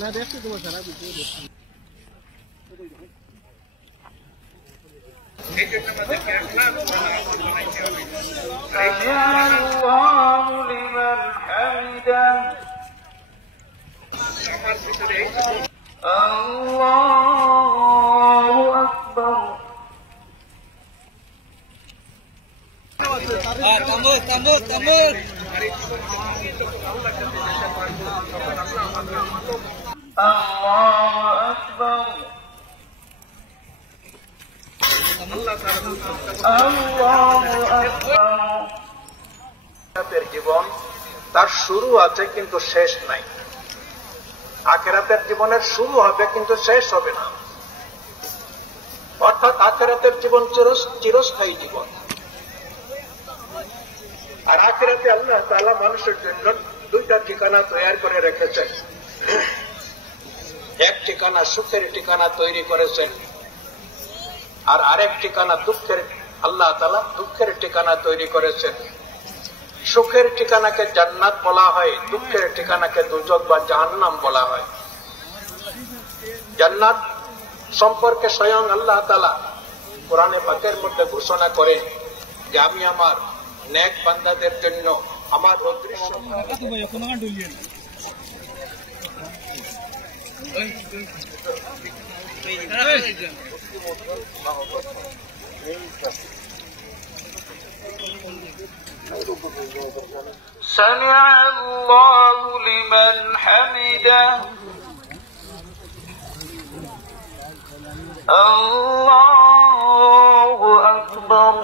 না দেখছি তোমার সারা ভিডিও দেখছি জীবন তার শুরু আছে কিন্তু শেষ নাই। আখিরাতের জীবনের শুরু হবে কিন্তু শেষ হবে না, অর্থাৎ আখিরাতের জীবন চিরস্থায়ী জীবন। আর আখিরাতে আল্লাহ তাআলা মানুষের জন্য দুইটা ঠিকানা তৈরি করে রেখেছেন। এক ঠিকানা সুখের ঠিকানা তৈরি করেছেন, আর আরেক ঠিকানা দুঃখের, আল্লাহ তাআলা দুঃখের ঠিকানা তৈরি করেছেন। সুখের ঠিকানাকে জান্নাত বলা হয়, দুঃখের ঠিকানাকে দুজক বা জাহান্নাম বলা হয়। জান্নাত সম্পর্কে স্বয়ং আল্লাহ তাআলা কোরআনে পাকের মধ্যে ঘোষণা করেন যে আমি আমার নেক বান্দাদের জন্য আমার অদৃশ্য سمع الله لمن حمده الله أكبر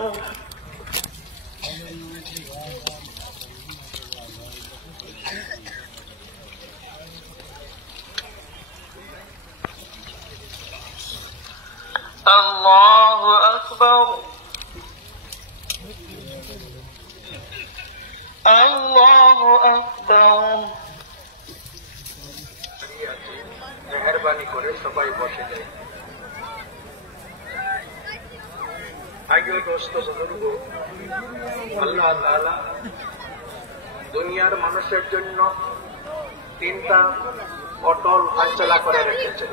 الله أكبر الله أكبر মেহেরবানি করে সবাই বসে যায়। আগে দোস্ত বুজুর্গ, আল্লাহ তাআলা দুনিয়ার মানুষের জন্য তিনটা অটল ফায়সালা করে রেখেছেন।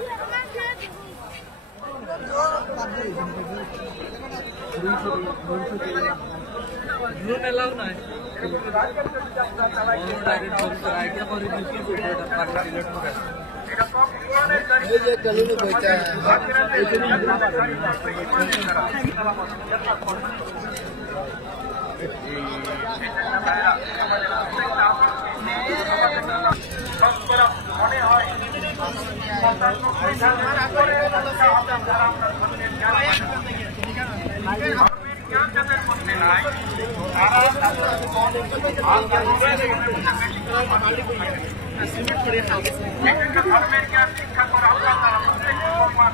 মনে হয় জ্ঞান যাদের মধ্যে নাই ধর্মের জ্ঞান শিক্ষা করা আল্লাহ তাআলা প্রত্যেক মুসলমান